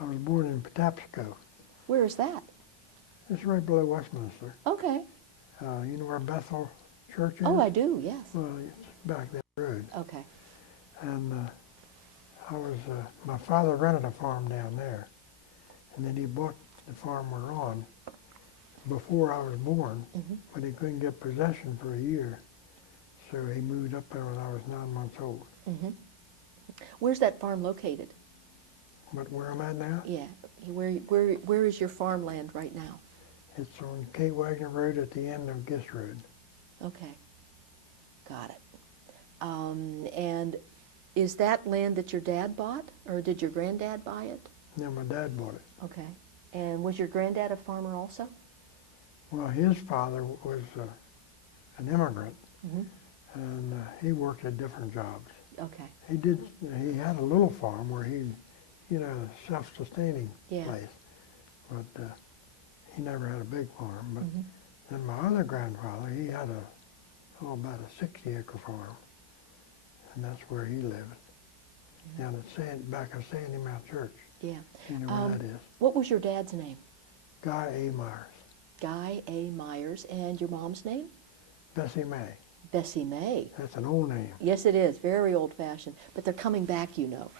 I was born in Patapsco. Where is that? It's right below Westminster. Okay. You know where Bethel Church is? Oh, I do, yes. Well, it's back that road. Okay. And my father rented a farm down there. And then he bought the farm we're on before I was born, but he couldn't get possession for a year. So he moved up there when I was 9 months old. Where's that farm located? But where I'm at now? Yeah. Where is your farmland right now? It's on Kate Wagner Road at the end of Gist Road. Okay. Got it. And is that land that your dad bought, or did your granddad buy it? No, my dad bought it. Okay. And was your granddad a farmer also? Well, his father was an immigrant, and he worked at different jobs. Okay. He had a little farm where he, self-sustaining place, but he never had a big farm. But then my other grandfather, he had about a 60-acre farm, and that's where he lived. Down at back of Sandy Mount Church. Yeah. You know where that is? What was your dad's name? Guy A. Myers. Guy A. Myers. And your mom's name? Bessie May. Bessie May. That's an old name. Yes, it is. Very old-fashioned. But they're coming back, you know.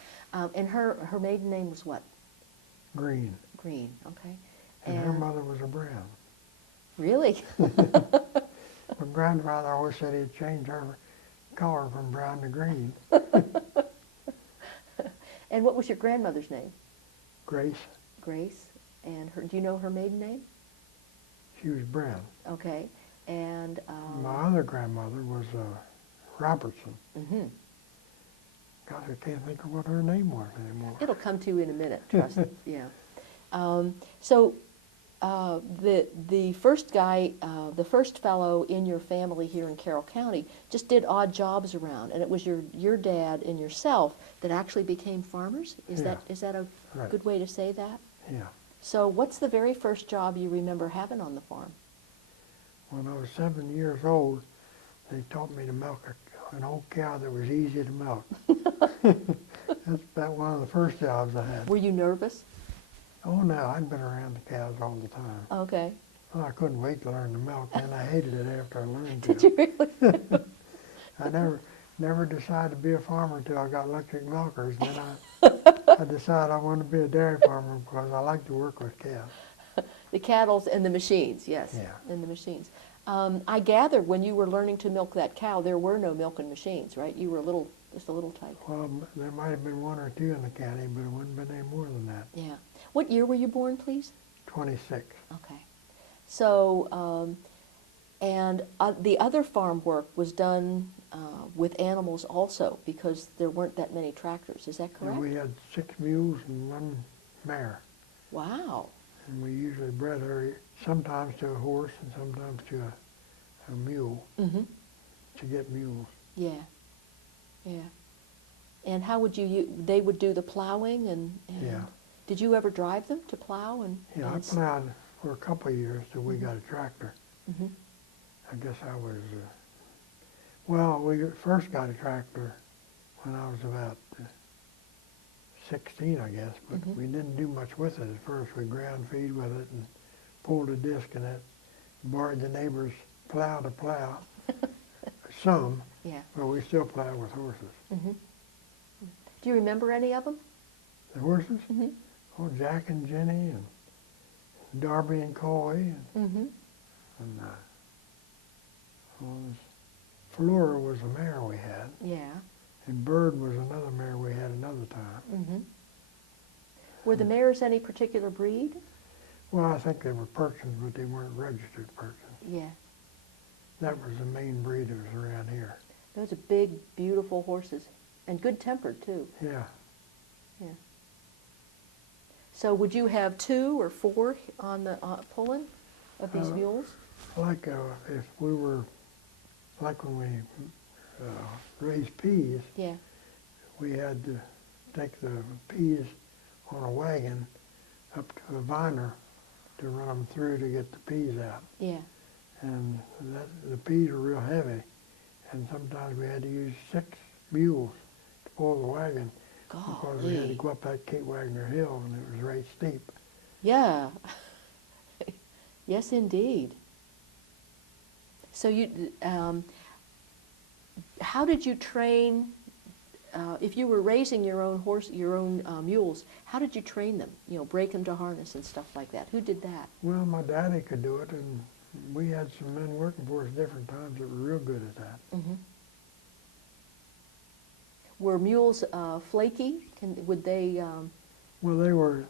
And her maiden name was what? Green. Green, okay. And her mother was a Brown. Really? My grandfather always said he'd change her color from brown to green. And what was your grandmother's name? Grace. Grace. And do you know her maiden name? She was Brown. Okay. And my other grandmother was Robertson. God, I can't think of what her name was anymore. It'll come to you in a minute, trust me. Yeah. So the first guy, the first fellow in your family here in Carroll County just did odd jobs around, and it was your dad and yourself that actually became farmers? Is that a good way to say that? Yeah. So what's the very first job you remember having on the farm? When I was 7 years old, they taught me to milk an old cow that was easy to milk. That's about one of the first jobs I had. Were you nervous? Oh no, I'd been around the cows all the time. Okay. Well, I couldn't wait to learn to milk, and I hated it after I learned to. Did you really? I never decided to be a farmer until I got electric milkers. Then I decided I wanted to be a dairy farmer because I like to work with cows. The cattle and the machines, yes. Yeah. And the machines. I gather when you were learning to milk that cow, there were no milking machines, right? You were just a little type. Well, there might have been one or two in the county, but it wouldn't have been any more than that. Yeah. What year were you born, please? 26. Okay. So, and the other farm work was done with animals also, because there weren't that many tractors. Is that correct? And we had 6 mules and 1 mare. Wow. And we usually bred her sometimes to a horse and sometimes to a mule to get mules. Yeah. Yeah. And how would they would do the plowing and yeah. Did you ever drive them to plow? Yeah, I plowed for a couple of years till we got a tractor. I guess I was, well, we first got a tractor when I was about 16, I guess, but we didn't do much with it at first. We ground feed with it and pulled a disc in it, borrowed the neighbor's plow to plow, some, but we still plow with horses. Do you remember any of them? The horses? Oh, Jack and Jenny and Darby and Coy and Flora was a mare we had. Yeah. And Bird was another mare we had another time. Were the mares any particular breed? Well, I think they were Perkins, but they weren't registered Perkins. Yeah. That was the main breed that was around here. Those are big, beautiful horses, and good-tempered too. Yeah. Yeah. So would you have 2 or 4 on the pulling of these mules? Like if we were, like when we raised peas, we had to take the peas on a wagon up to a viner to run them through to get the peas out. Yeah. And the peas were real heavy, and sometimes we had to use 6 mules to pull the wagon. because we had to Golly. go up that Kate Wagner hill, and it was right steep. Yeah. Yes, indeed. So how did you train, if you were raising your own mules, how did you train them? You know, break them to harness and stuff like that. Who did that? Well, my daddy could do it, and we had some men working for us different times that were real good at that. Mm-hmm. Were mules flaky? Would they? Well, they were.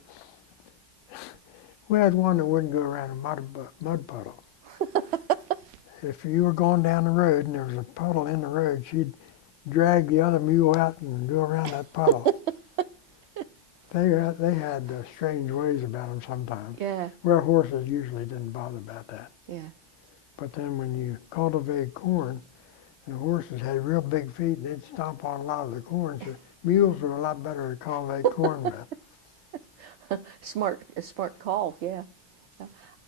We had one that wouldn't go around a mud puddle. If you were going down the road and there was a puddle in the road, she'd drag the other mule out and go around that puddle. They had strange ways about them sometimes. Yeah. Where horses usually didn't bother about that. Yeah. But then when you cultivated corn, the horses had real big feet and they'd stomp on a lot of the corn. So mules were a lot better to cultivate corn with. A smart call. Yeah.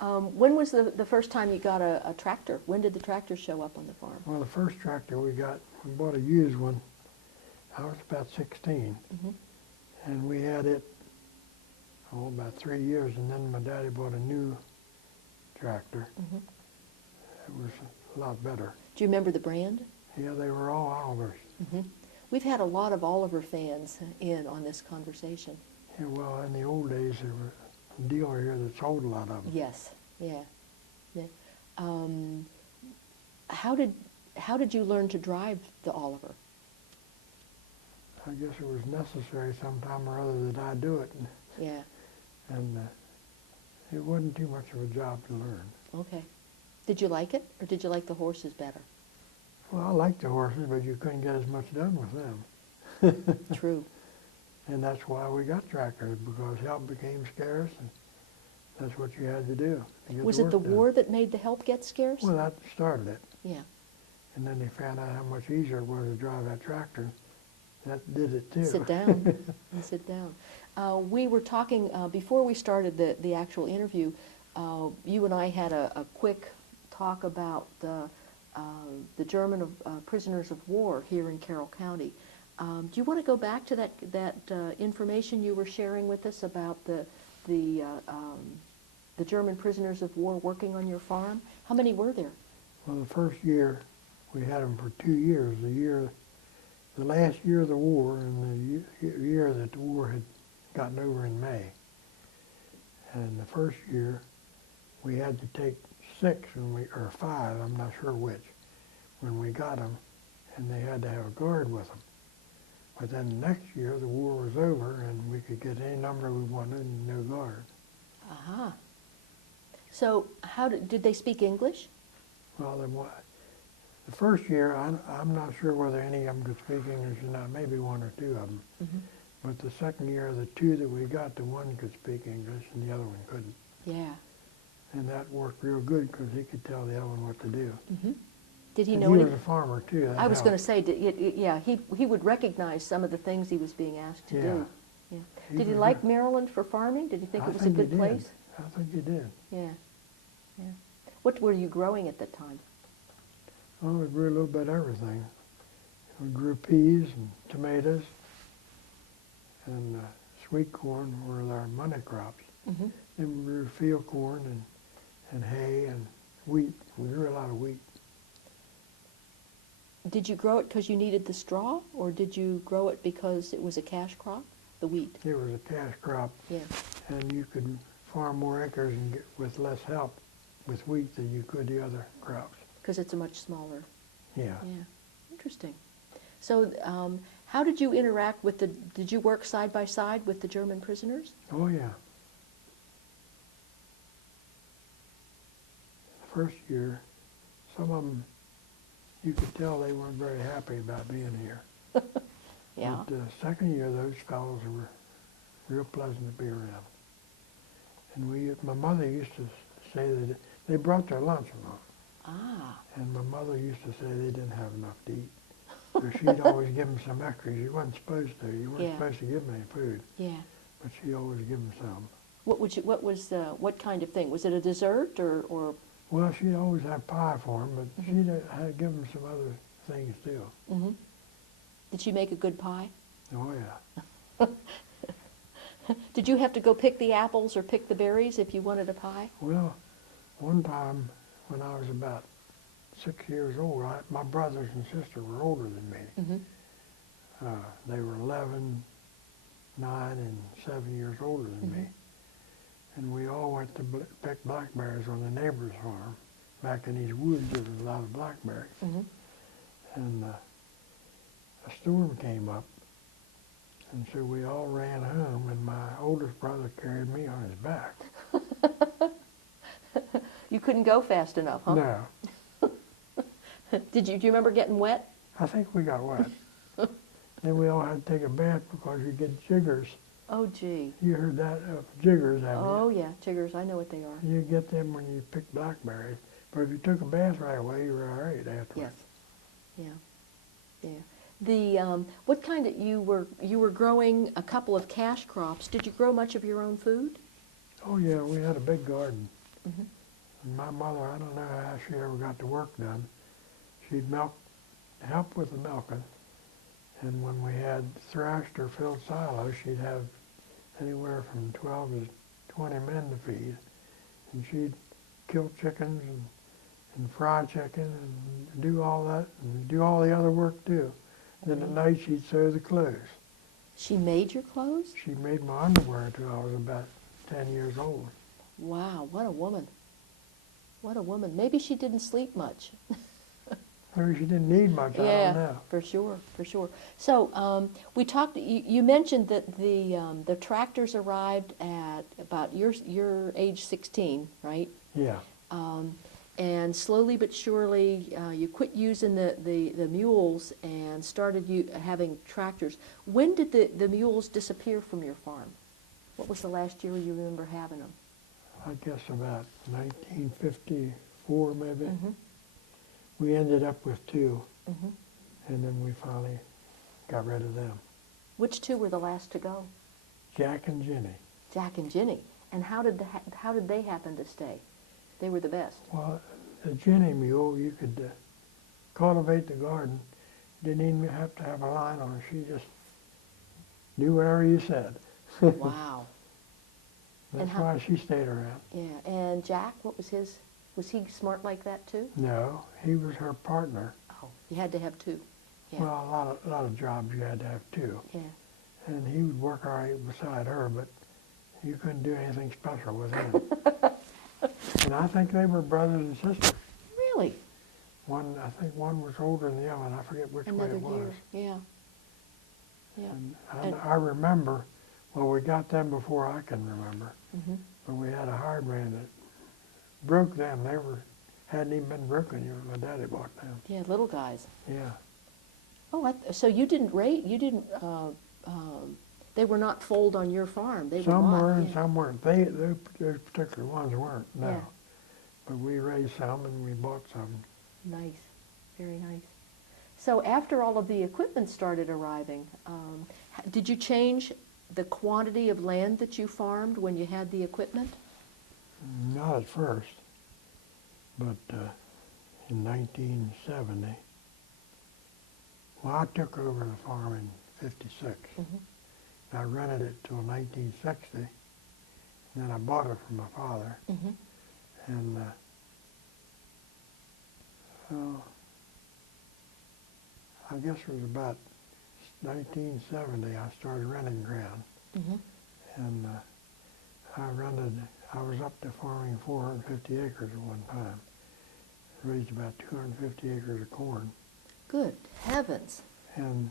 When was the first time you got a tractor? When did the tractor show up on the farm? Well, the first tractor we bought a used one. I was about 16. Mm-hmm. And we had it, about 3 years, and then my daddy bought a new tractor. Mm-hmm. It was a lot better. Do you remember the brand? Yeah, they were all Olivers. Mm-hmm. We've had a lot of Oliver fans in on this conversation. Yeah, well, in the old days, there was a dealer here that sold a lot of them. Yes, yeah. How did you learn to drive the Oliver? I guess it was necessary sometime or other that I do it. Yeah. And it wasn't too much of a job to learn. Okay. Did you like it, or did you like the horses better? Well, I liked the horses, but you couldn't get as much done with them. True. And that's why we got tractors, because help became scarce, and that's what you had to do. To get Was it the work done. war that made the help get scarce? Well, that started it. Yeah. And then they found out how much easier it was to drive that tractor. That did it too. Sit down. And sit down. We were talking, before we started the actual interview, you and I had a quick talk about the German prisoners of war here in Carroll County. Do you want to go back to that information you were sharing with us about the German prisoners of war working on your farm? How many were there? Well, the first year, we had them for 2 years. The last year of the war and the year that the war had gotten over in May. And the first year, we had to take 6 or 5, I'm not sure which, when we got them, and they had to have a guard with them. But then the next year, the war was over, and we could get any number we wanted and no guard. Aha. So how did they speak English? Well, the first year, I'm not sure whether any of them could speak English or not, maybe 1 or 2 of them. Mm-hmm. But the second year, the 2 that we got, the one could speak English and the other one couldn't. Yeah. And that worked real good because he could tell the other one what to do. Mm-hmm. Did he And know he any? was a farmer too. I was going to say, yeah, he would recognize some of the things he was being asked to do. Yeah. Did he like Maryland for farming? Did he think it was a good place? I think he did. Yeah. Yeah. What were you growing at that time? Well, we grew a little bit of everything. We grew peas and tomatoes, and sweet corn were our money crops. Mm-hmm. Then we grew field corn and hay and wheat. We grew a lot of wheat. Did you grow it because you needed the straw, or did you grow it because it was a cash crop, the wheat? It was a cash crop, Yeah. and you could farm more acres and get with less help with wheat than you could the other crops. Because it's a much smaller. Yeah. Yeah. Interesting. So how did you interact with did you work side by side with the German prisoners? Oh, yeah. The first year, some of them, you could tell they weren't very happy about being here. Yeah. But the second year, those fellows were real pleasant to be around. And my mother used to say that they brought their lunch along. Ah. And my mother used to say they didn't have enough to eat. So she'd always give them some extras. You wasn't supposed to. You weren't supposed to give them any food. Yeah. But she always give them some. What kind of thing? Was it a dessert or? Well, she'd always have pie for them, but she'd give them some other things too. Mm-hmm. Did she make a good pie? Oh, yeah. Did you have to go pick the apples or pick the berries if you wanted a pie? Well, one time when I was about 6 years old, my brothers and sister were older than me. Mm-hmm. They were 11, 9, and 7 years older than me. And we all went to pick blackberries on the neighbor's farm. Back in these woods, there was a lot of blackberries. Mm-hmm. And a storm came up, and so we all ran home, and my oldest brother carried me on his back. You couldn't go fast enough, huh? No, Do you remember getting wet? I think we got wet. Then we all had to take a bath because you get jiggers. Oh, gee. You heard that of jiggers, haven't you? Oh, yeah, chiggers, I know what they are. You get them when you pick blackberries. But if you took a bath right away, you were all right afterwards. Yes. Yeah. The what kind of you were growing a couple of cash crops. Did you grow much of your own food? Oh yeah, we had a big garden. Mm-hmm. And my mother, I don't know how she ever got the work done. She'd help with the milking. And when we had thrashed or filled silos, she'd have anywhere from 12 to 20 men to feed. And she'd kill chickens and fry chicken and do all that and do all the other work too. Then at night she'd sew the clothes. She made your clothes? She made my underwear until I was about 10 years old. Wow, what a woman. What a woman. Maybe she didn't sleep much. Maybe she didn't need much, I don't know. For sure, for sure. So we talked. You mentioned that the tractors arrived at about your age 16, right? Yeah. And slowly but surely, you quit using the mules and started having tractors. When did the mules disappear from your farm? What was the last year you remember having them? I guess about 1954, maybe. Mm-hmm. We ended up with 2, Mm-hmm. and then we finally got rid of them. Which 2 were the last to go? Jack and Jenny. Jack and Jenny. And how did they happen to stay? They were the best. Well, the Jenny mule, you could cultivate the garden. Didn't even have to have a line on her. She just knew whatever you said. Wow. That's why she stayed around. Yeah. And Jack, what was his? Was he smart like that too? No, he was her partner. Oh, you had to have 2. Yeah. Well, a lot of jobs you had to have 2. Yeah. And he would work all right beside her, but you couldn't do anything special with him. And I think they were brothers and sisters. Really? I think one was older than the other, and I forget which way it was. Another year. Yeah. Yeah. And I remember, well, we got them before I can remember, Mm-hmm. but we had a hired man that broke them. They hadn't even been broken yet. My daddy bought them. Yeah, little guys. Yeah. Oh, so you didn't they were not foaled on your farm. They Some were not. were and some weren't. Those particular ones weren't, no. Yeah. But we raised some and we bought some. Nice, very nice. So after all of the equipment started arriving, did you change the quantity of land that you farmed when you had the equipment? Not at first, but in 1970, well, I took over the farm in 56. Mm-hmm. I rented it till 1960, and then I bought it from my father. Mm-hmm. And I guess it was about 1970 I started renting ground. Mm-hmm. And I was up to farming 450 acres at one time. Raised about 250 acres of corn. Good heavens. And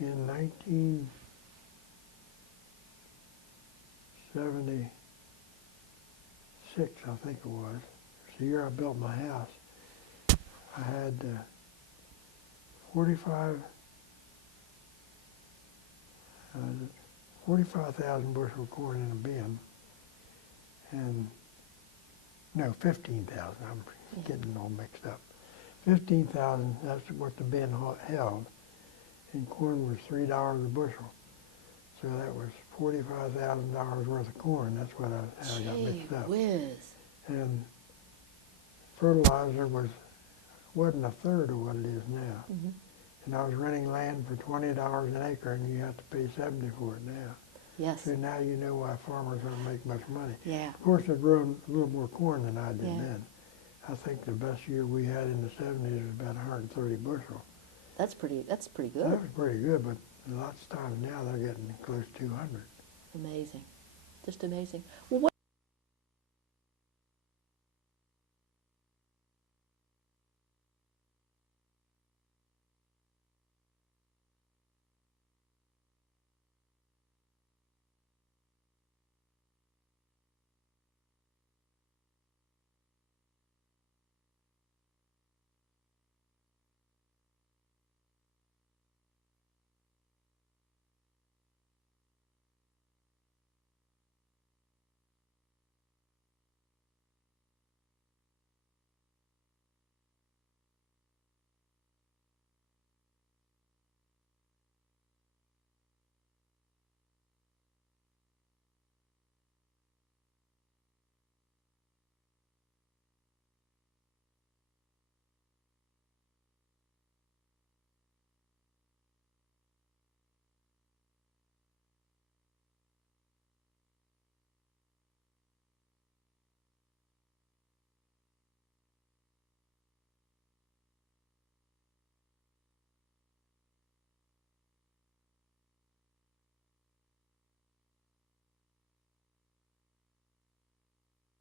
in 1976, I think it was, the year I built my house, I had 45,000 bushel of corn in a bin, and no, 15,000. I'm getting all mixed up. 15,000. That's what the bin held, and corn was $3 a bushel. So that was $45,000 worth of corn. That's what how I got mixed up. Whiz. And fertilizer wasn't a third of what it is now. Mm-hmm. and I was renting land for $20 an acre, and you have to pay 70 for it now. Yes. So now you know why farmers don't make much money. Yeah. Of course, they're growing a little more corn than I did Yeah. then. I think the best year we had in the 70s was about 130 bushel. That's pretty good. That was pretty good, but lots of times now they're getting close to 200. Amazing. Just amazing. Well, what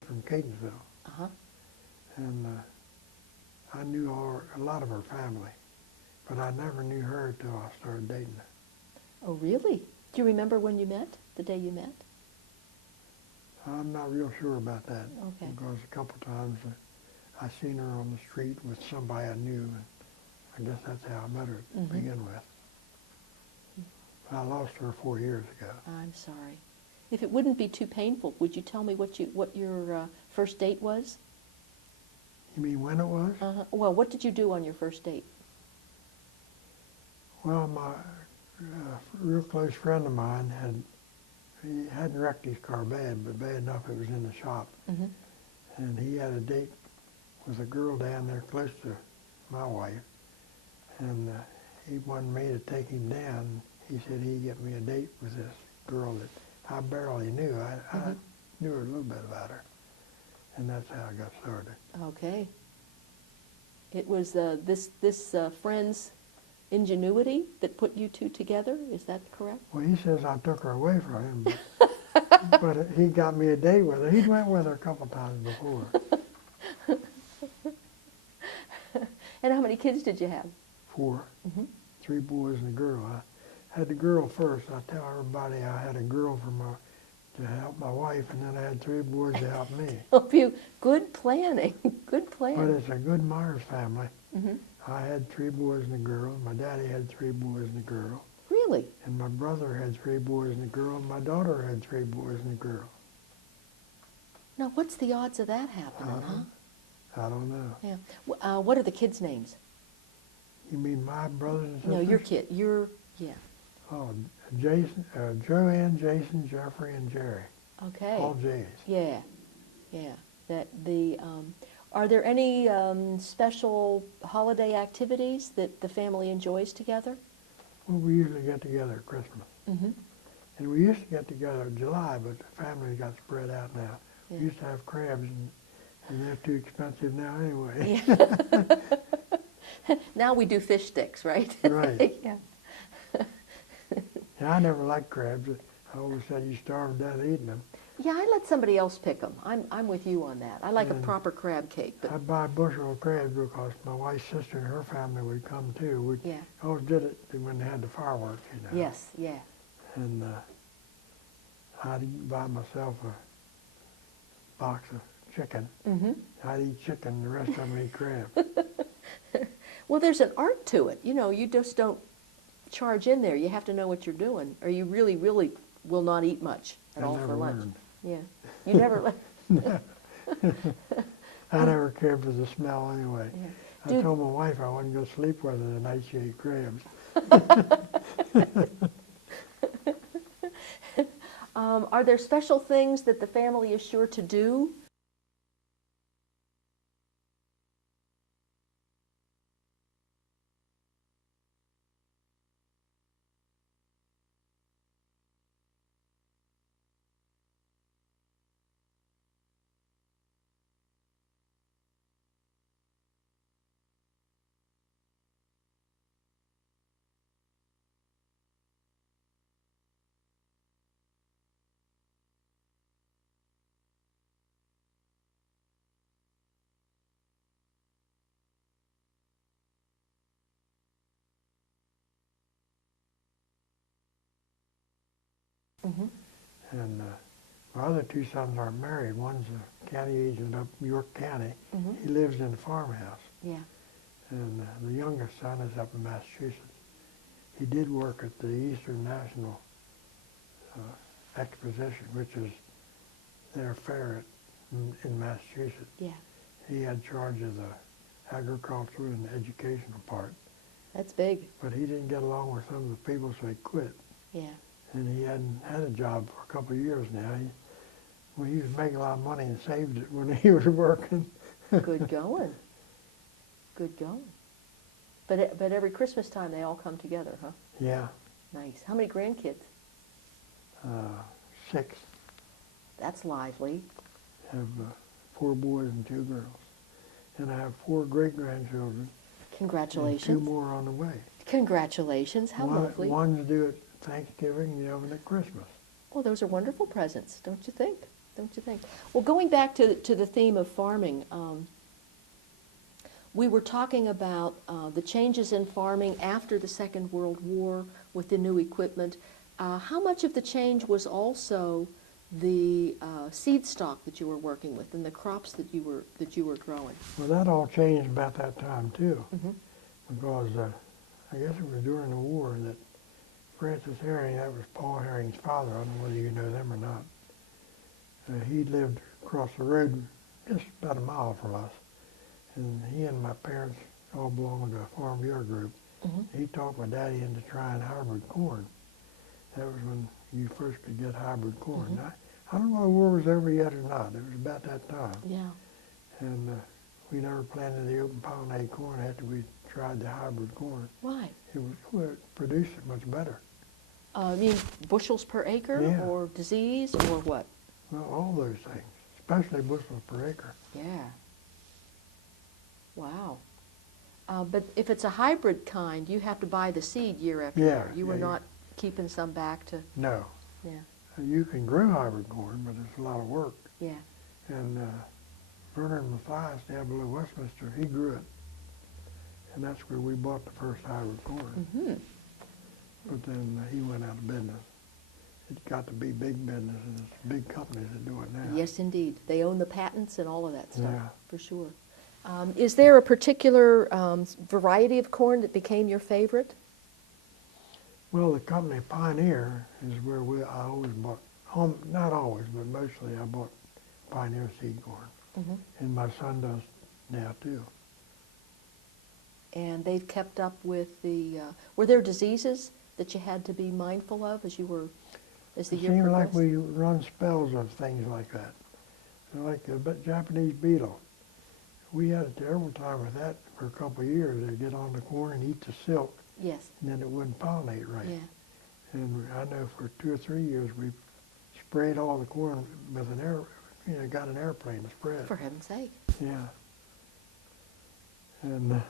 From Catonsville. Uh-huh. And I knew a lot of her family, but I never knew her until I started dating her. Oh, really? Do you remember when you met? The day you met? I'm not real sure about that. Okay. Because a couple times I seen her on the street with somebody I knew, and I guess that's how I met her to begin with. But I lost her 4 years ago. I'm sorry. If it wouldn't be too painful, would you tell me what your first date was? You mean when it was? Uh-huh. Well, what did you do on your first date? Well, my real close friend of mine he hadn't wrecked his car bad, but bad enough it was in the shop. Mm-hmm. And he had a date with a girl down there close to my wife. And he wanted me to take him down. He said he'd get me a date with this girl that I barely knew. I knew her a little bit about her. And that's how I got started. Okay. It was this friend's ingenuity that put you two together. Is that correct? Well, he says I took her away from him, but he got me a date with her. He went with her a couple times before. And how many kids did you have? 4. Mm-hmm. 3 boys and a girl. I had the girl first. I tell everybody I had a girl to help my wife, and then I had 3 boys to help me. Help you. Good planning. Good plan. But it's a good Myers family. Mm-hmm. I had 3 boys and a girl. My daddy had 3 boys and a girl. Really? And my brother had 3 boys and a girl. And my daughter had 3 boys and a girl. Now, what's the odds of that happening, huh? I don't know. Yeah. What are the kids' names? You mean my brothers and sisters? No, your kid. Yeah. Oh, Jason, Joanne, Jason, Jeffrey, and Jerry. Okay. All J's. Yeah. Are there any special holiday activities that the family enjoys together? Well, we usually get together at Christmas. Mm-hmm. And we used to get together in July, but the family got spread out now. Yeah. We used to have crabs, and they're too expensive now anyway. Yeah. Now we do fish sticks, right? Right. Yeah. Yeah, I never liked crabs. I always said you starve to death eating them. Yeah, I let somebody else pick them. I'm with you on that. I like a proper crab cake. But I'd buy a bushel of crabs because my wife's sister and her family would come too. We yeah. always did it when they had the fireworks, you know. Yes, yeah. And I'd buy myself a box of chicken. Mm-hmm. I'd eat chicken, the rest of them eat crab. Well, there's an art to it. You know, you just don't charge in there. You have to know what you're doing, or you really, really will not eat much at all for lunch. Learned. Yeah, you never learned. I never cared for the smell anyway. Yeah. I told my wife I wasn't going to sleep with her the night she ate crabs. Are there special things that the family is sure to do? Mm-hmm. And my other two sons aren't married. One's a county agent up in York County. Mm-hmm. He lives in a farmhouse. Yeah. And the youngest son is up in Massachusetts. He did work at the Eastern National Exposition, which is their fair in Massachusetts. Yeah. He had charge of the agriculture and the educational part. That's big. But he didn't get along with some of the people, so he quit. Yeah. And he hadn't had a job for a couple of years now. He was making a lot of money and saved it when he was working. Good going. Good going. But every Christmas time they all come together, huh? Yeah. Nice. How many grandkids? 6. That's lively. I have 4 boys and 2 girls. And I have 4 great-grandchildren. Congratulations. And 2 more on the way. Congratulations. How lovely. One's due at Thanksgiving, the other at Christmas. Well, those are wonderful presents, don't you think? Don't you think? Well, going back to the theme of farming, we were talking about the changes in farming after the Second World War with the new equipment. How much of the change was also the seed stock that you were working with and the crops that you were growing? Well, that all changed about that time too, Mm-hmm. because I guess it was during the war that Francis Herring, that was Paul Herring's father. I don't know whether you know them or not. He lived across the road, just about a mile from us, and he and my parents all belonged to a Farm Bureau group. Mm-hmm. He talked my daddy into trying hybrid corn. That was when you first could get hybrid corn. Mm-hmm. I don't know if the war was over yet or not. It was about that time. Yeah. And we never planted the open pollinated corn after we tried the hybrid corn. Why? It produced it much better. You mean bushels per acre, Yeah. or disease, or what? Well, all those things, especially bushels per acre. Yeah. Wow. But if it's a hybrid kind, you have to buy the seed year after Yeah, year. You were yeah, not keeping some back to, No. yeah, You can grow hybrid corn, but it's a lot of work. yeah. And Bernard Mathias down below Westminster, he grew it. And that's where we bought the first hybrid corn. Mm-hmm. But then he went out of business. It got to be big business, and it's big companies that do it now. Yes, indeed. They own the patents and all of that stuff, Yeah. for sure. Is there a particular variety of corn that became your favorite? Well, the company Pioneer is where I always bought, not always, but mostly I bought Pioneer seed corn. Mm-hmm. And my son does now too. And they've kept up with the, were there diseases that you had to be mindful of as the year It progressed? seemed like we run spells of things like that. Like the Japanese beetle. We had a terrible time with that for a couple of years. They'd get on the corn and eat the silk, Yes. and then it wouldn't pollinate right. Yeah. And I know for 2 or 3 years we sprayed all the corn with got an airplane to spray it. For heaven's sake. Yeah. And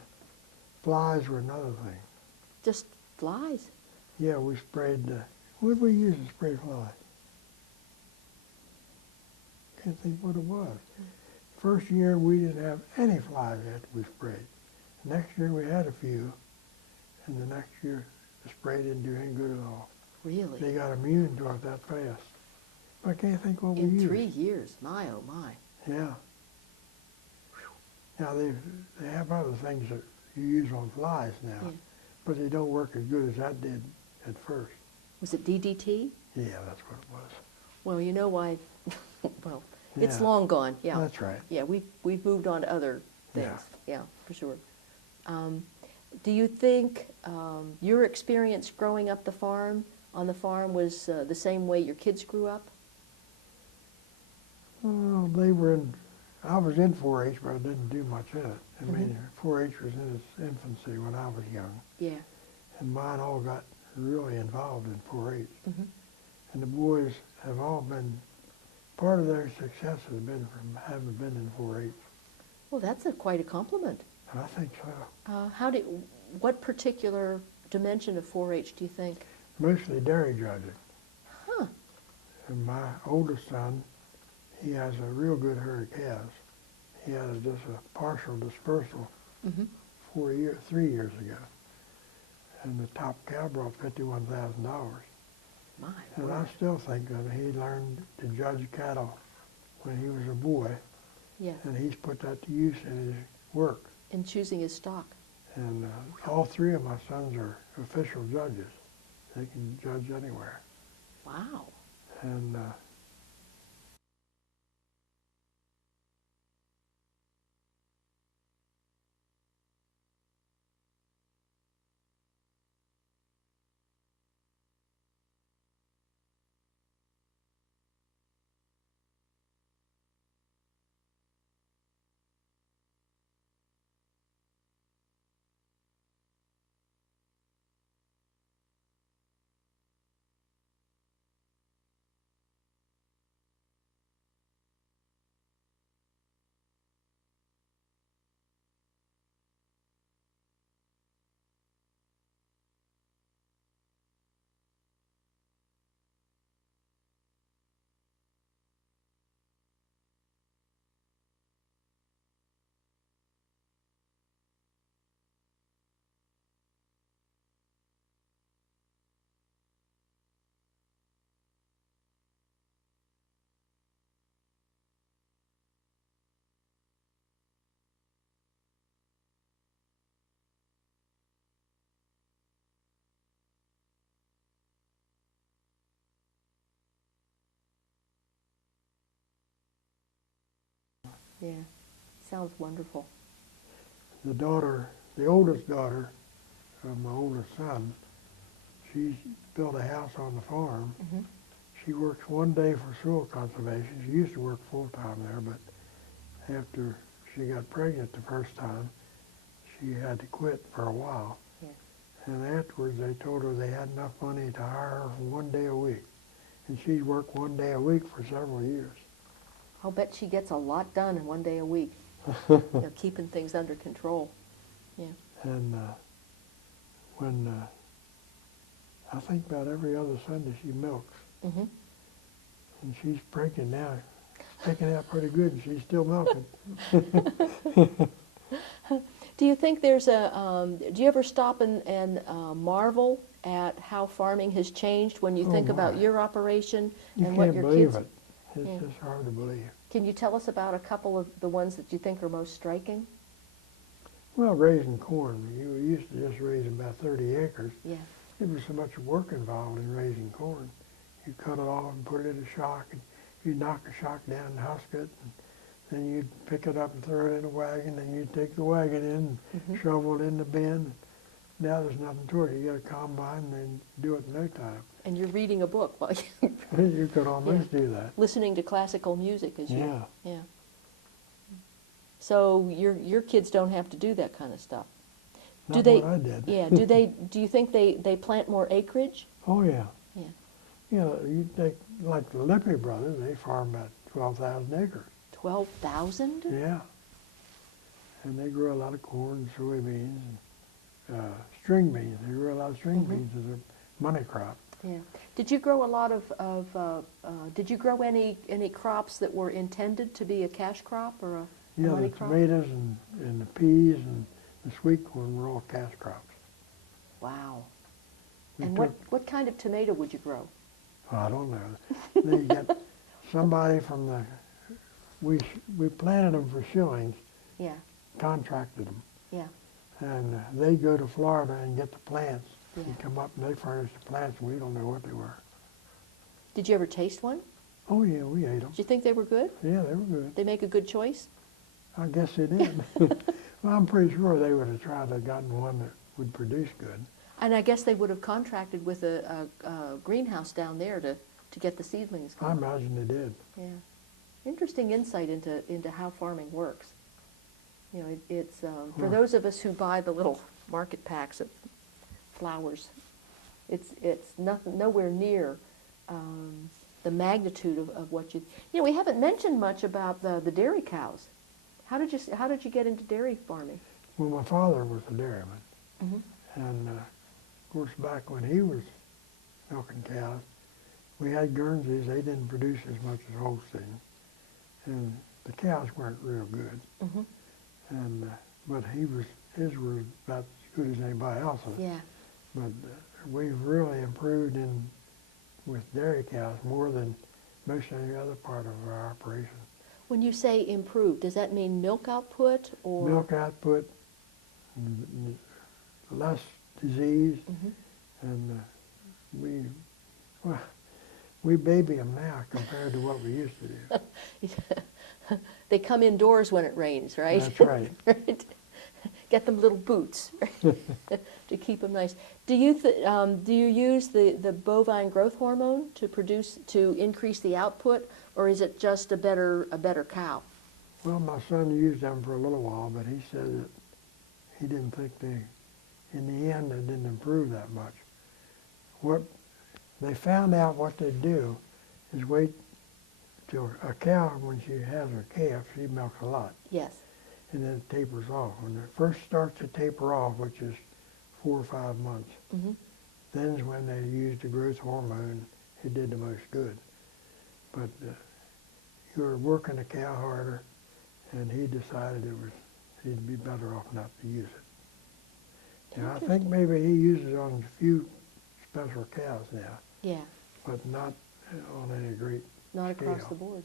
flies were another thing. Just flies. Yeah, we sprayed, what did we use to spray flies? Can't think what it was. First year we didn't have any flies after we sprayed. Next year we had a few, and the next year the spray didn't do any good at all. Really? They got immune to it that fast. I can't think what we In used. 3 years. My, oh my. Yeah. Now they have other things that you use on flies now, Yeah. but they don't work as good as that did at first. Was it DDT? Yeah, that's what it was. Well, you know why, well, it's Yeah. long gone, yeah. That's right. Yeah, we've moved on to other things. Yeah. Yeah, for sure. Do you think your experience growing up on the farm was the same way your kids grew up? Well, I was in 4-H, but I didn't do much in it. I mean, 4-H was in its infancy when I was young. Yeah. And mine all got really involved in 4-H. Mm-hmm. And the boys have all been, part of their success has been from having been in 4-H. Well, that's quite a compliment. I think so. What particular dimension of 4-H do you think? Mostly dairy judging. Huh. And my oldest son, he has a real good herd of calves. He had just a partial dispersal Mm-hmm. 3 years ago. And the top cow brought $51,000. My And word. I still think that he learned to judge cattle when he was a boy, Yeah, and he's put that to use in his work. in choosing his stock. And all three of my sons are official judges. They can judge anywhere. Wow. And Yeah, sounds wonderful. the oldest daughter of my oldest son, she built a house on the farm. Mm-hmm. She works one day for soil conservation. She used to work full-time there, but after she got pregnant the first time, she had to quit for a while. Yeah. And afterwards they told her they had enough money to hire her for one day a week. And she worked one day a week for several years. I'll bet she gets a lot done in one day a week, you know, keeping things under control. Yeah. And when I think about every other Sunday she milks. Mm-hmm. And she's pregnant now, picking out pretty good, and she's still milking. Do you think there's do you ever stop and marvel at how farming has changed when you Oh, think about my. your operation You and can't what your believe kids... it. It's Yeah. just hard to believe. Can you tell us about a couple of the ones that you think are most striking? Well, raising corn, you used to just raise about 30 acres. Yeah. There was so much work involved in raising corn. You cut it off and put it in a shock, and you'd knock the shock down and husk it, and then you'd pick it up and throw it in a wagon, and you'd take the wagon in and shovel it in the bin. Now there's nothing to it. You get a combine and then do it in no time. And you're reading a book while you're You could almost do that. listening to classical music as you... Yeah. Yeah. So your kids don't have to do that kind of stuff. Not they? what I did. Yeah. Do you think they plant more acreage? Oh, yeah. Yeah. You know, you take, like the Lippy brothers, they farm about 12,000 acres. 12,000? Yeah. And they grow a lot of corn, soybeans, and string beans. They grow a lot of string beans as a money crop. Yeah. Did you grow a lot did you grow any crops that were intended to be a cash crop or a Yeah, money the crop? tomatoes and the peas and the sweet corn were all cash crops. Wow. We And took, what kind of tomato would you grow? I don't know. They get somebody from the, we planted them for shillings, Yeah. contracted them. Yeah. And they go to Florida and get the plants. Yeah. They come up and they furnish the plants, and we don't know what they were. Did you ever taste one? Oh, yeah, we ate them. Did you think they were good? Yeah, they were good. They make a good choice? I guess they did. Well, I'm pretty sure they would have tried to have gotten one that would produce good. And I guess they would have contracted with a greenhouse down there to get the seedlings I going. imagine they did. Yeah. Interesting insight into how farming works. You know, it's for those of us who buy the little market packs of flowers, it's nowhere near the magnitude of what you know. We haven't mentioned much about the dairy cows. How did you get into dairy farming? Well, my father was a dairyman, Mm-hmm. and of course, back when he was milking cows, we had Guernseys. They didn't produce as much as Holstein, and the cows weren't real good. Mm-hmm. And but his was about as good as anybody else's. Yeah. But we've really improved in with dairy cows more than most any other part of our operation. When you say improve, does that mean milk output or? Milk output, less disease, and we, well, we baby them now compared to what we used to do. They come indoors when it rains, right? That's right. Right? Get them little boots right? to keep them nice. Do you use the bovine growth hormone to increase the output, or is it just a better cow? Well, my son used them for a little while, but he said that he didn't think in the end, they didn't improve that much. What they found out what they do is wait till a cow, when she has her calf, she milks a lot. Yes. And then it tapers off. When it first starts to taper off, which is 4 or 5 months, then is when they used the growth hormone. It did the most good. But you were working the cow harder, and he decided he'd be better off not to use it. Now, I think maybe he uses it on a few special cows now. Yeah. But not on any great Not scale. Across the board.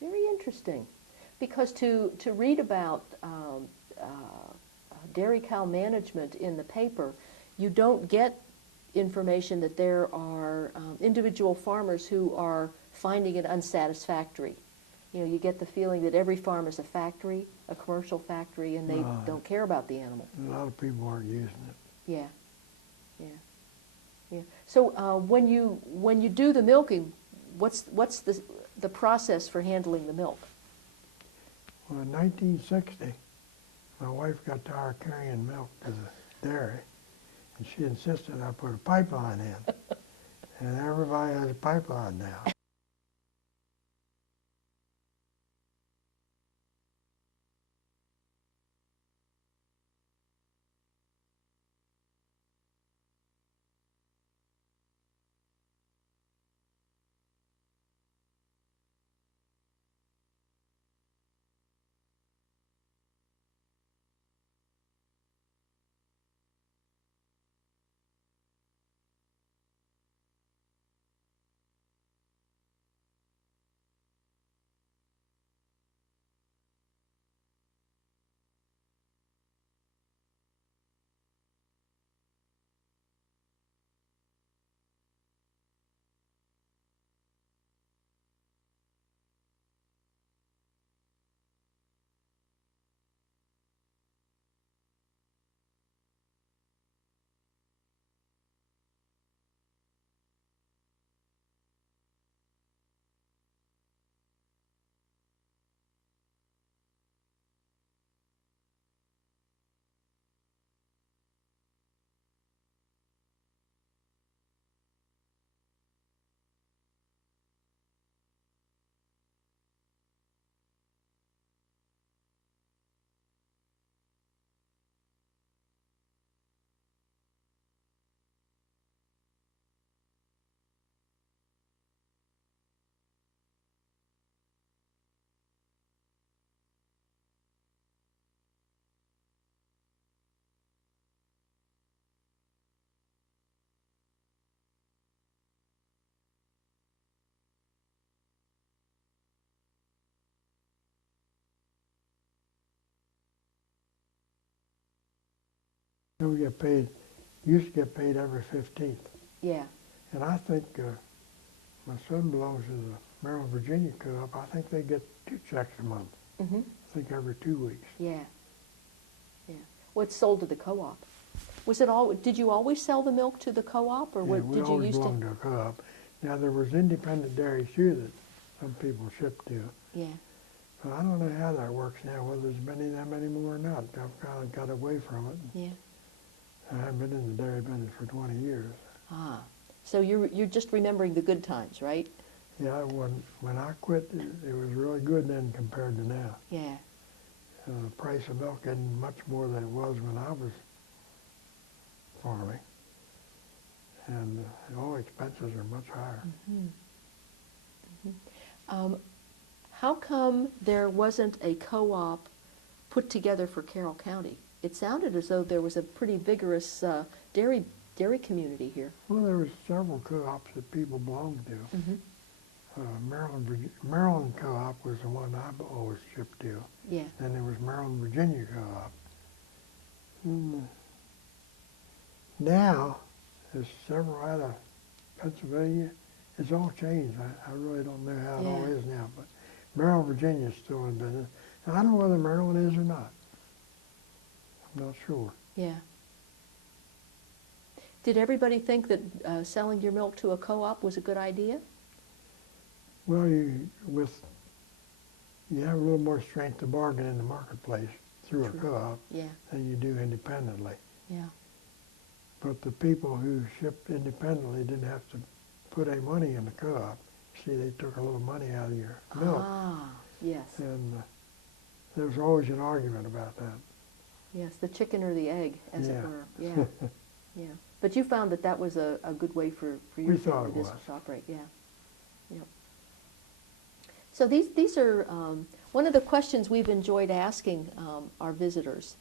Very interesting. Because to read about dairy cow management in the paper, you don't get information that there are individual farmers who are finding it unsatisfactory. You know, you get the feeling that every farm is a factory, a commercial factory, and they don't care about the animal. A lot of people aren't using it. Yeah, yeah, yeah. So when you do the milking, what's the process for handling the milk? Well, in 1960, my wife got tired of carrying milk to the dairy, and she insisted I put a pipeline in. And everybody has a pipeline now. We get paid, used to get paid every 15th. Yeah. And I think my son belongs to the Maryland, Virginia co-op. I think they get 2 checks a month. I think every 2 weeks. Yeah. Yeah. Well, it's sold to the co-op. Was it all? Did you always sell the milk to the co-op, or Yeah, what, we did you always used to? belonged to a co-op. Now, there was independent dairies too that some people shipped to. Yeah. But I don't know how that works now, whether there's many of them anymore or not. I've kind of got away from it. Yeah. I haven't been in the dairy business for 20 years. Ah. So you're just remembering the good times, right? Yeah, when I quit, it was really good then compared to now. Yeah. The price of milk isn't much more than it was when I was farming. And all expenses are much higher. How come there wasn't a co-op put together for Carroll County? It sounded as though there was a pretty vigorous dairy dairy community here. Well, there was several co-ops that people belonged to. Mm-hmm. Maryland Co-op was the one I always shipped to. Yeah. And there was Maryland Virginia Co-op. And now, there's several out of Pennsylvania. It's all changed. I really don't know how it all is now, but Maryland Virginia is still in business. And I don't know whether Maryland is or not. I'm not sure. Yeah. Did everybody think that selling your milk to a co-op was a good idea? Well, you have a little more strength to bargain in the marketplace through True. a co-op than you do independently. Yeah. But the people who shipped independently didn't have to put any money in the co-op. See, they took a little money out of your milk. Ah, yes. And there was always an argument about that. Yes, the chicken or the egg, as it were. Yeah. Yeah. But you found that was a good way for your family business to operate. Yeah. Yep. So these are one of the questions we've enjoyed asking our visitors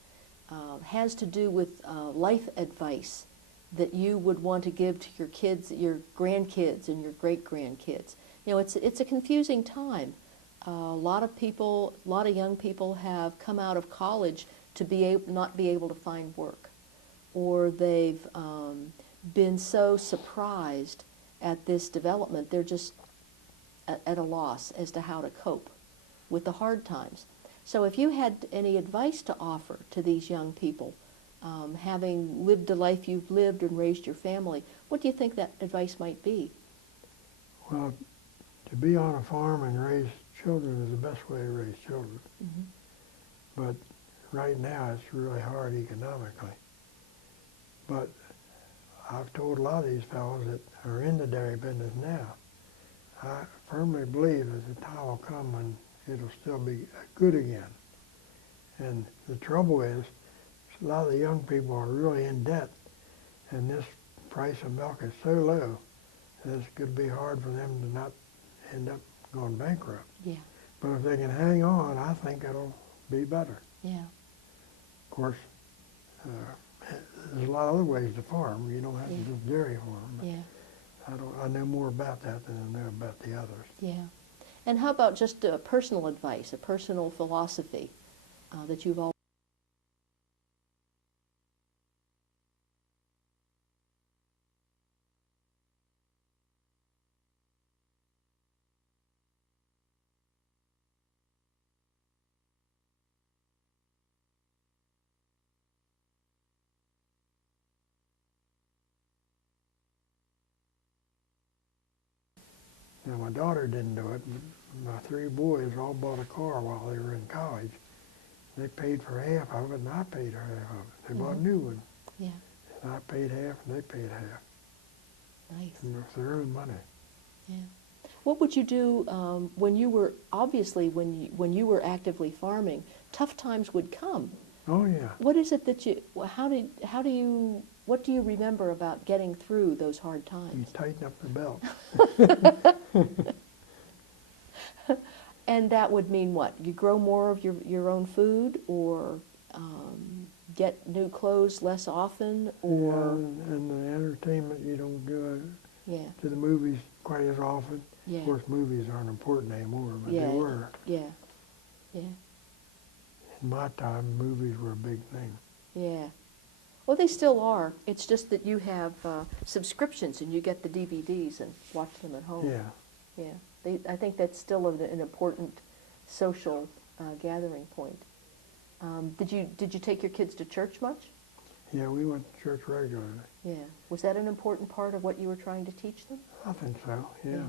has to do with life advice that you would want to give to your kids, your grandkids, and your great-grandkids. You know, it's a confusing time. A lot of young people have come out of college to not be able to find work, or they've been so surprised at this development, they're just at a loss as to how to cope with the hard times. So if you had any advice to offer to these young people, having lived the life you've lived and raised your family, what do you think that advice might be? Well, to be on a farm and raise children is the best way to raise children. Mm-hmm. But right now it's really hard economically. But I've told a lot of these fellows that are in the dairy business now, I firmly believe that the time will come when it'll still be good again. And the trouble is, a lot of the young people are really in debt, and this price of milk is so low that it's going to be hard for them to not end up going bankrupt. Yeah. But if they can hang on, I think it'll be better. Yeah. Of course, there's a lot of other ways to farm. You don't have to just dairy farm. Yeah. I know more about that than I know about the others. Yeah. And how about just personal advice, a personal philosophy that you've all Now, my daughter didn't do it. My three boys all bought a car while they were in college. They paid for half of it, and I paid half of it. They bought a new one. Yeah. And I paid half, and they paid half. Nice. And it's their own money. Yeah. What would you do when you were when you were actively farming? Tough times would come. Oh yeah. What is it that what do you remember about getting through those hard You times? tighten up the belt. And that would mean what? You grow more of your own food, or get new clothes less often, or and the entertainment, you don't go yeah, to the movies quite as often. yeah, Of course, movies aren't important anymore, but yeah, they were. yeah, yeah, In my time, movies were a big thing. yeah. Well, they still are. It's just that you have subscriptions and you get the DVDs and watch them at home. Yeah. Yeah. I think that's still an important social gathering point. Did you take your kids to church much? Yeah, we went to church regularly. Yeah. Was that an important part of what you were trying to teach them? I think so, yeah.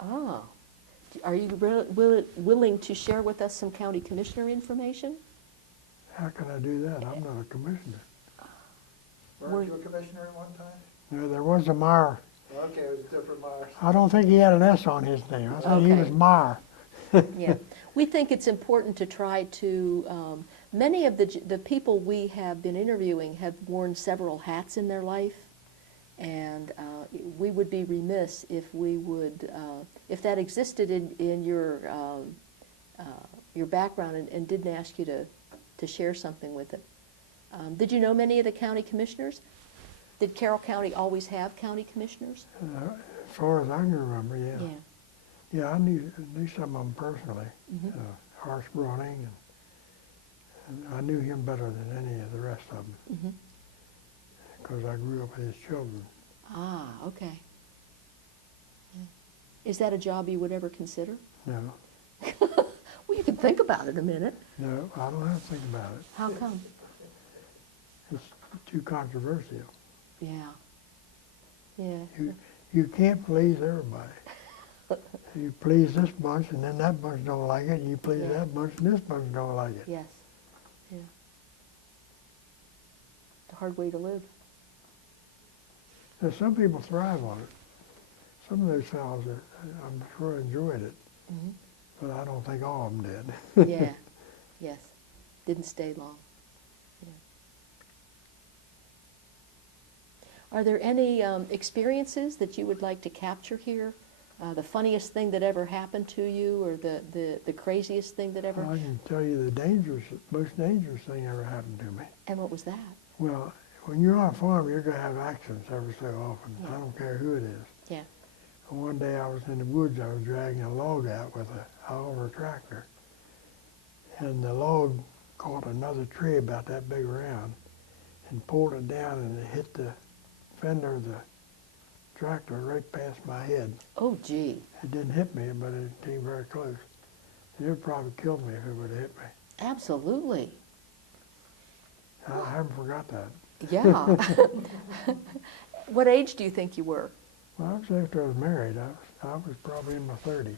Ah. Are you willing to share with us some county commissioner information? How can I do that? I'm not a commissioner. Weren't you a commissioner at one time? No, there was a Meyer. Okay, it was a different Myers. I don't think he had an S on his name. I think he Okay. was Meyer. Yeah. We think it's important to try to, many of the people we have been interviewing have worn several hats in their life, and we would be remiss if we would, if that existed in your your background and didn't ask you to share something with it. Did you know many of the county commissioners? Did Carroll County always have county commissioners? As far as I can remember, yeah. Yeah. Yeah, I knew some of them personally. Mm-hmm. Horace Browning, and I knew him better than any of the rest of them Mm-hmm. because I grew up with his children. Ah, okay. Yeah. Is that a job you would ever consider? No, Well, you can think about it a minute. no, I don't have to think about it. How come? It's too controversial. Yeah. Yeah. You can't please everybody. You please this bunch, and then that bunch don't like it, and you please Yeah. that bunch, and this bunch don't like it. Yes. Yeah. It's a hard way to live. Now, some people thrive on it. Some of those fellows, I'm sure, enjoyed it, Mm-hmm. but I don't think all of them did. Yeah. Yes. Didn't stay long. Yeah. Are there any experiences that you would like to capture here? The funniest thing that ever happened to you, or the craziest thing that ever? I can tell you the most dangerous thing ever happened to me. And what was that? Well, when you're on a farm, you're going to have accidents every so often. Yeah. I don't care who it is. Yeah. And one day I was in the woods, I was dragging a log out with a Oliver tractor. And the log caught another tree about that big around and pulled it down, and it hit the fender of the tractor right past my head. Oh, gee. It didn't hit me, but it came very close. It would probably killed me if it would have hit me. Absolutely. I haven't forgot that. Yeah. What age do you think you were? Well, that was after I was married. I was probably in my 30s.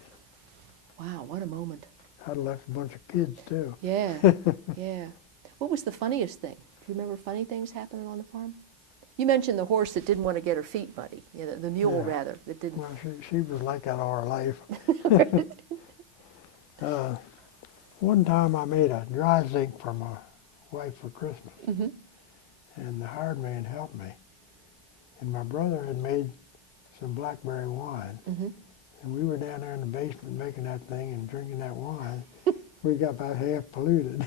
Wow, what a moment. I'd left a bunch of kids, too. Yeah, yeah. What was the funniest thing? Do you remember funny things happening on the farm? You mentioned the horse that didn't want to get her feet muddy. Yeah, the mule, Yeah. rather, that didn't. Well, she was like that all her life. One time I made a dry zinc for my wife for Christmas, Mm-hmm. and the hired man helped me. And my brother had made some blackberry wine, Mm-hmm. and we were down there in the basement making that thing and drinking that wine. We got about half polluted.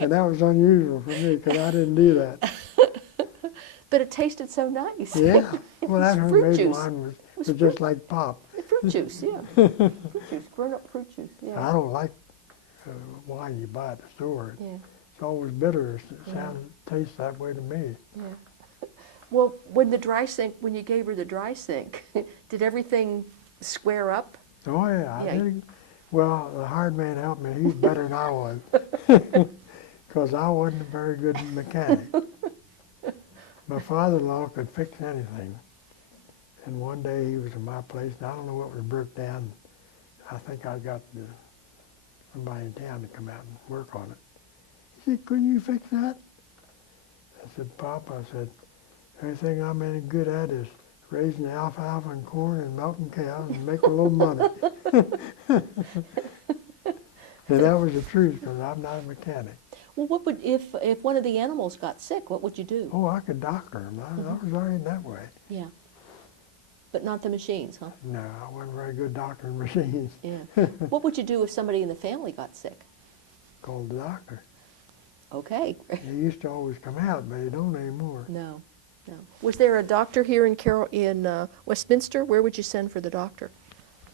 And that was unusual for me because I didn't do that. But it tasted so nice. Yeah, well, that Fruit homemade juice. wine was fruit- just like pop. Fruit juice, yeah. Fruit juice, grown up fruit juice, yeah. I don't like wine you buy at the store. Yeah, It's always bitter. It Yeah. tastes that way to me. yeah. Well, when you gave her the dry sink, did everything square up? Oh, yeah. I Yeah. did. Well, the hired man helped me. He's better than I was. Because I wasn't a very good mechanic. My father-in-law could fix anything. And one day he was in my place, and I don't know what was broke down. I think I got somebody in town to come out and work on it. He said, "Couldn't you fix that?" I said, "Pop," I said, "the only thing I'm any good at is raising alfalfa and corn and milking cows and making a little money." And that was the truth, because I'm not a mechanic. Well, what would, if one of the animals got sick, what would you do? Oh, I could doctor them. I was already that way. Yeah. But not the machines, huh? No, I wasn't very good doctoring machines. Yeah. What would you do if somebody in the family got sick? Called the doctor. Okay. They used to always come out, but they don't anymore. No, no. Was there a doctor here in Westminster? Where would you send for the doctor?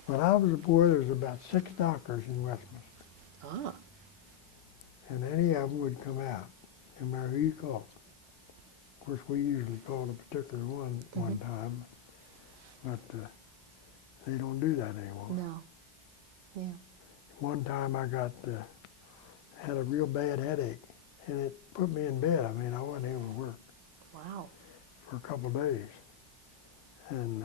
When I was a boy, there was about 6 doctors in Westminster, Ah, and any of them would come out, no matter who you called. Of course, we usually called a particular one time, but they don't do that anymore. no. Yeah. One time I had a real bad headache, and it put me in bed. I mean, I wasn't able to work Wow. for a couple of days. And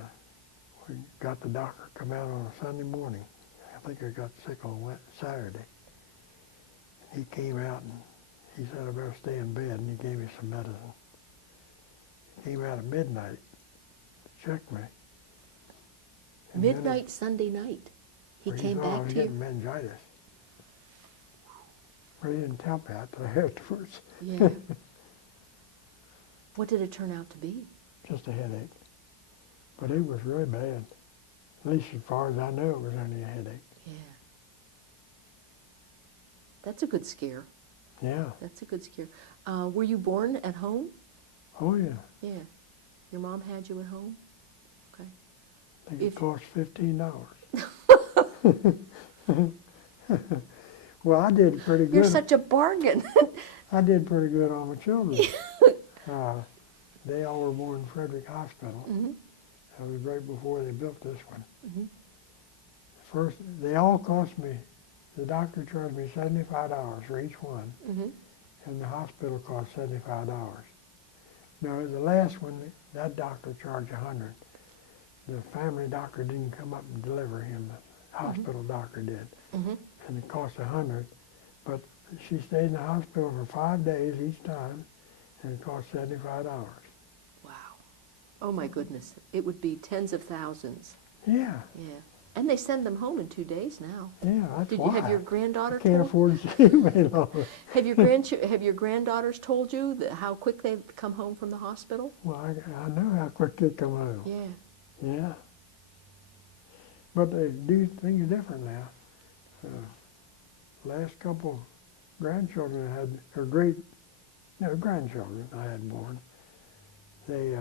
we got the doctor to come out on a Sunday morning. I think I got sick on Saturday. He came out and he said I better stay in bed, and he gave me some medicine. He came out at midnight to check me. And then Midnight Sunday night. He well, came thought I back was to you. getting meningitis. Well, he didn't tell me that till afterwards. Yeah. What did it turn out to be? Just a headache. But it was really bad. At least as far as I know, it was only a headache. Yeah. That's a good scare. Yeah. That's a good scare. Were you born at home? Oh, yeah. Yeah. Your mom had you at home? Okay. I think it cost $15. Well, I did pretty good. You're such a bargain. I did pretty good on my children. They all were born in Frederick Hospital. Mm-hmm. That was right before they built this one. Mm-hmm. First, they all cost me, the doctor charged me $75 for each one, Mm-hmm. and the hospital cost $75. Now, the last one, that doctor charged $100. The family doctor didn't come up and deliver him. The hospital doctor did. Mm-hmm. And it cost $100. But she stayed in the hospital for 5 days each time, and it cost $75. Wow. Oh my goodness. It would be tens of thousands. Yeah, Yeah. And they send them home in 2 days now. yeah, that's Did why. you have your granddaughter I can't told? afford to see them any longer. Have your granddaughters told you that how quick they come home from the hospital? Well, I know how quick they come home. Yeah. Yeah. But they do things different now. Last couple grandchildren I had, or grandchildren I had born, they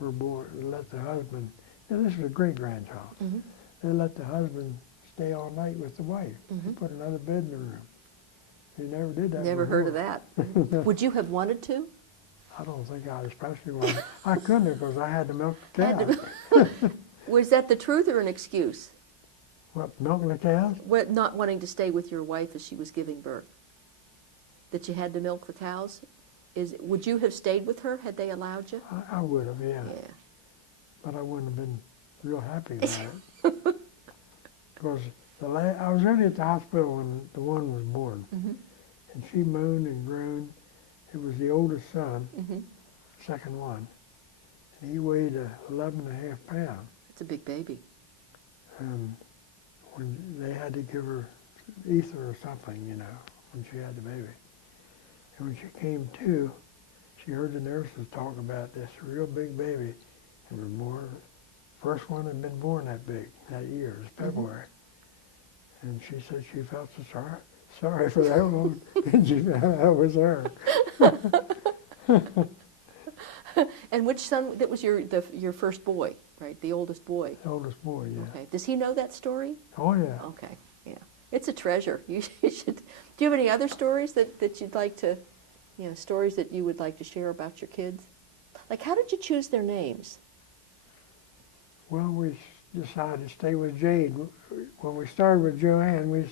were born, let the husband, and this was a great-grandchild, Mm-hmm. they let the husband stay all night with the wife. Mm-hmm. They put another bed in the room. They never did that Never heard of before. that. Would you have wanted to? I don't think I especially wanted. I couldn't because I had to milk the Had cows. to- Was that the truth or an excuse? What, milking the cows? What, not wanting to stay with your wife as she was giving birth? That you had to milk the cows? Would you have stayed with her had they allowed you? I would have, yeah. Yeah. But I wouldn't have been real happy about it. Because I was only at the hospital when the one was born. Mm-hmm. And she moaned and groaned. It was the oldest son, Mm-hmm. second one. And he weighed 11 and a half pounds. It's a big baby. And when they had to give her ether or something, when she had the baby. And when she came to, she heard the nurses talk about this real big baby. It was born, first one had been born that big that year, it was February. And she said she felt so sorry for that one, and she found out it was her. And which son, that was your first boy, right? The oldest boy. The oldest boy, yeah. Okay. Does he know that story? Oh, yeah. Okay. Yeah. It's a treasure. You should. Do you have any other stories that you'd like to, stories that you would like to share about your kids? Like, how did you choose their names? Well, we decided to stay with Jade. When we started with Joanne, we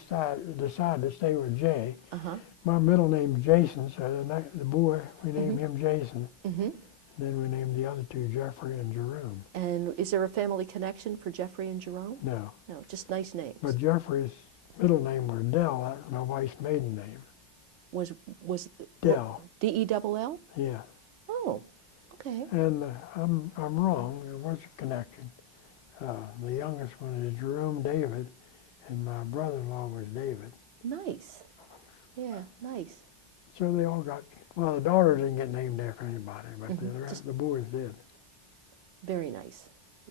decided to stay with Jay. Uh-huh. My middle name's Jason, so the boy, we named him Jason. Mm-hmm. Then we named the other two Jeffrey and Jerome. And is there a family connection for Jeffrey and Jerome? No. No, just nice names. But Jeffrey's middle name was Dell, that's my wife's maiden name. Was Dell. D-E-double-L? Yeah. Oh, okay. And I'm wrong, there was a connection. The youngest one is Jerome David, and my brother-in-law was David. Nice. Yeah, nice. So they all got, well, the daughters didn't get named after anybody, but the rest Just- of the boys did. Very nice.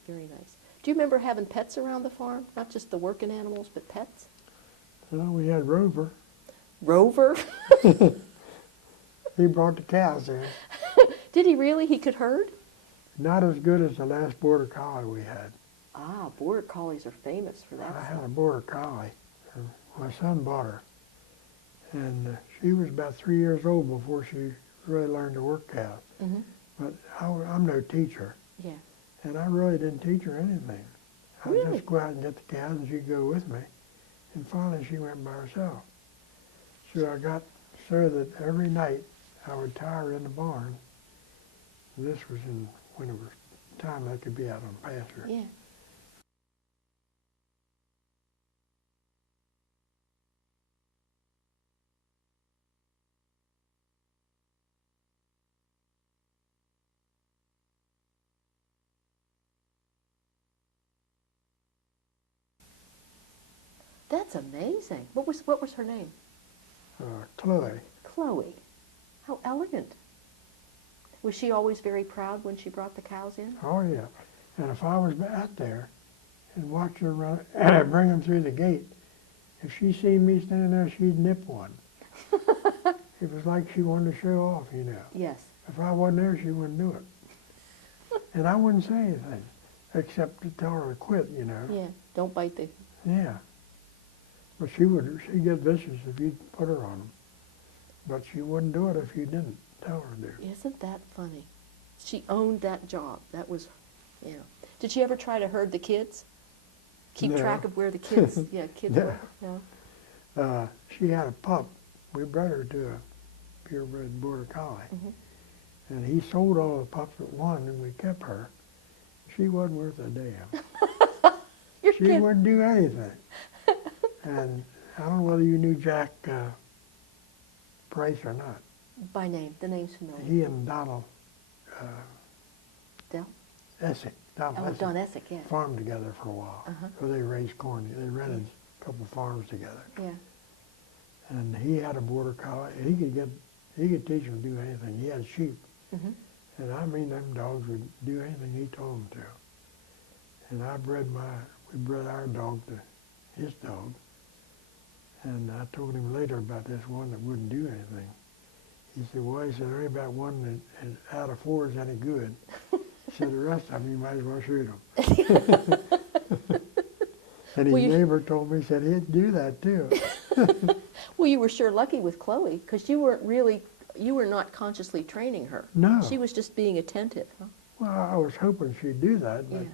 Very nice. Do you remember having pets around the farm? Not just the working animals, but pets? So we had Rover. Rover? He brought the cows in. Did he really? He could herd? Not as good as the last border collie we had. Ah, border collies are famous for that I stuff. had a border collie. My son bought her. And she was about 3 years old before she really learned to work cows. Mm-hmm. But I'm no teacher. Yeah. And I really didn't teach her anything. I'd Really? just go out and get the cows and she'd go with me. And finally she went by herself. So I got so that every night I would tie her in the barn. This was when it was time I could be out on pasture. Yeah. That's amazing. What was her name? Chloe. Chloe. How elegant. Was she always very proud when she brought the cows in? Oh yeah. And if I was out there and watch her run, bring them through the gate. If she seen me standing there, she'd nip one. It was like she wanted to show off, you know. Yes. If I wasn't there, she wouldn't do it. And I wouldn't say anything, except to tell her to quit, you know. Yeah, don't bite the... Yeah. But she'd get vicious if you'd put her on them. But she wouldn't do it if you didn't tell her to. Isn't that funny? She owned that job. That was, yeah. Did she ever try to herd the kids? Keep No. track of where the kids, kids No. were? No. She had a pup. We bred her to a purebred border collie. Mm-hmm. And he sold all the pups at one, and we kept her. She wasn't worth a damn. Your She kid. wouldn't do anything. And I don't know whether you knew Jack Price or not. By name. The name's familiar. He and Donald Del? Essick, Donald Oh, Essick, Don Essick, yeah. farmed together for a while. Uh-huh. So they raised corn. They rented a couple farms together. Yeah. And he had a border collie. And he could teach him to do anything. He had sheep. Mm-hmm. And I mean, them dogs would do anything he told them to. And we bred our dog to his dog. And I told him later about this one that wouldn't do anything. He said, well, he said, there ain't about one that is out of four is any good. He said, the rest of them, you might as well shoot them. And his Well, neighbor told me, he said, he'd do that too. Well, you were sure lucky with Chloe, because you were not consciously training her. No. She was just being attentive. Huh? Well, I was hoping she'd do that, but Yeah.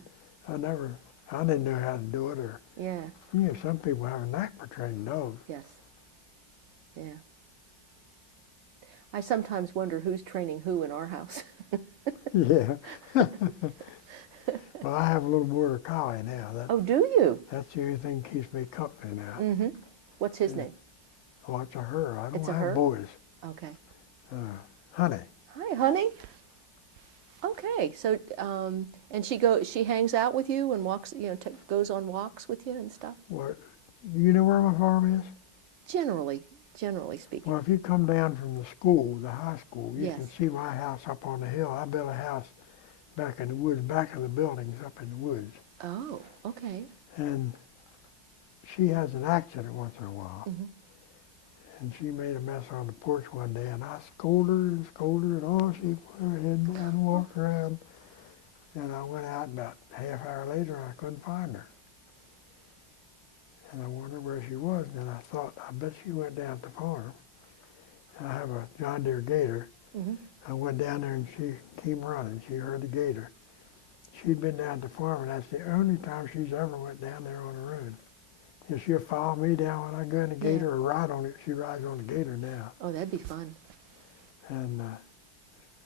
I didn't know how to do it. Or, Yeah. you know, some people have a knack for training dogs. Yes. Yeah. I sometimes wonder who's training who in our house. Yeah. Well, I have a little border collie now. Oh, do you? That's the only thing that keeps me company now. Mm-hmm. What's his name? Oh, it's a her. I don't It's a have her? boys. Okay. Honey. Hi, honey. Okay, so and she hangs out with you and walks, goes on walks with you and stuff. What? You know where my farm is? Generally speaking. Well, if you come down from the school, the high school, you Yes. can see my house up on the hill. I built a house back in the woods, back of the buildings up in the woods. Oh, okay. And she has an accident once in a while. Mm-hmm. And she made a mess on the porch one day, and I scolded her, and all she put her head down and walked around. And I went out about half hour later, and I couldn't find her. And I wondered where she was, and I thought, I bet she went down to the farm. And I have a John Deere gator. Mm-hmm. I went down there, and she came running. She heard the gator. She'd been down to the farm, and that's the only time she's ever went down there on her own. And she'll follow me down when I go in the gator or ride on it. She rides on the gator now. Oh, that'd be fun. And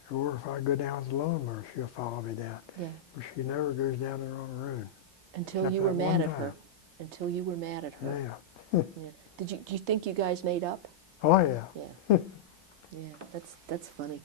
or if I go down with the lawnmower, she'll follow me down. Yeah. But she never goes down there on her own. Until Except you were that mad one at her. time. Until you were mad at her. Yeah. Yeah. Do you think you guys made up? Oh yeah. Yeah. Yeah. That's funny.